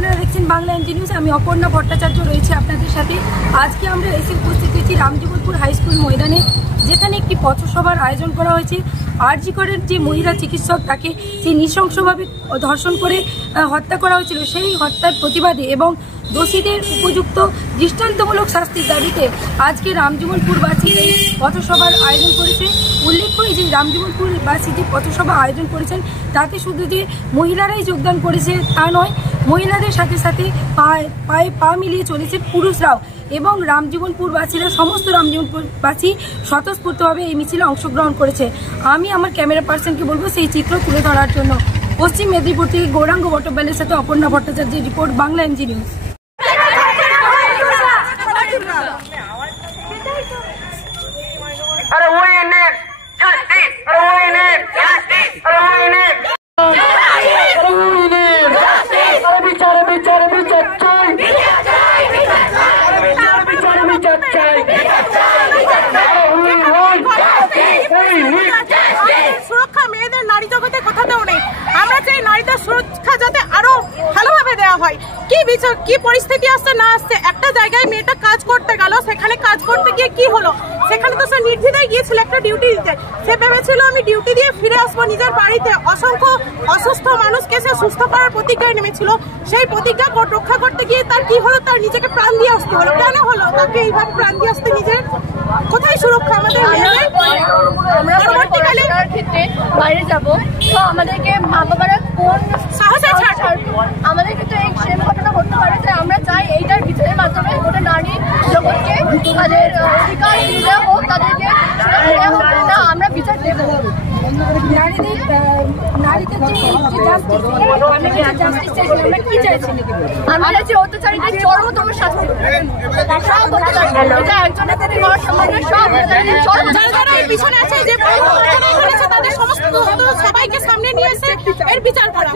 আপনারা দেখছেন Bangla MG news. আমি অপর্ণা ভট্টাচার্য রয়েছে আপনাদের সাথে। আজকে আমরা এসে উপস্থিত হয়েছি রামজীবনপুর হাই স্কুল ময়দানে, যেখানে একটি পথসভার আয়োজন করা হয়েছে। আরজি করের যে মহিলা চিকিৎসক, তাকে যে নৃশংসভাবে ধর্ষণ করে হত্যা করা হয়েছিল, সেই হত্যার প্রতিবাদে এবং দোষীদের উপযুক্ত দৃষ্টান্তমূলক শাস্তির দাবিতে আজকে রামজীবনপুরবাসী এই পথসভার আয়োজন করেছে। উল্লেখ্য, যে রামজীবনপুরবাসী যে পথসভা আয়োজন করেছেন, তাতে শুধু যে মহিলারাই যোগদান করেছে তা নয়, মহিলাদের সাথে সাথে পায়ে পা মিলিয়ে চলেছে পুরুষরাও। এবং রামজীবনপুরবাসীরা, সমস্ত রামজীবনপুরবাসী স্বতঃস্ফূর্তভাবে এই মিছিলে অংশগ্রহণ করেছে। আমি আমার ক্যামেরা পার্সনকে বলবো সেই চিত্র তুলে ধরার জন্য। পশ্চিম মেদিনীপুর থেকে গৌরাঙ্গ বটব্যালের সাথে অপর্ণা ভট্টাচার্যের রিপোর্ট, বাংলা এমজি নিউজ। সুরক্ষা মেয়েদের নারী জগতে কোথাও নেই। আমরা চাই নারীদের সুরক্ষা যাতে আরো ভালোভাবে দেওয়া হয়। কি পরিস্থিতি আসছে না আসছে, একটা জায়গায় মেয়েটা কাজ করতে গেল, সেখানে কাজ করতে গিয়ে কি হলো, সেখানে তো সে নির্দ্বিধায় গিয়েছিল একটা ডিউটি দিতে। সে ভেবেছিল আমি ডিউটি দিয়ে ফিরে আসবো নিজের বাড়িতে। অসংখ্য অসুস্থ মানুষকে সে সুস্থ করার প্রতিজ্ঞায় নেমেছিল। সেই প্রতিজ্ঞা রক্ষা করতে গিয়ে তার কি হলো, তার নিজেকে প্রাণ দিয়ে আসতে হলো। কেন হলো তাকে এইভাবে প্রাণ দিয়ে আসতে? নিজের কোথায় সুরক্ষা আমাদের? পরবর্তীকালে ক্ষেত্রে বাইরে যাবো তো আমাদেরকে মা বাবারা কোন সাহসে ছাড়, আমাদের ক্ষেত্রে এই সেম ঘটনা ঘটতে পারে। যে আমরা চাই এইটার বিচারের মাধ্যমে গোটা নারী জগৎকে তাদের অধিকার দেওয়া হোক, তাদেরকে দেওয়া হোক। না, আমরা বিচার দেবো। আমরা যে অত্যাচারীদের চরমতম শাস্তি, সব এটা একজনের প্রতি করার সম্ভব নয়। সব পিছনে আছে যে তাদের সমস্ত সবাইকে সামনে নিয়ে এসে এর বিচার করা।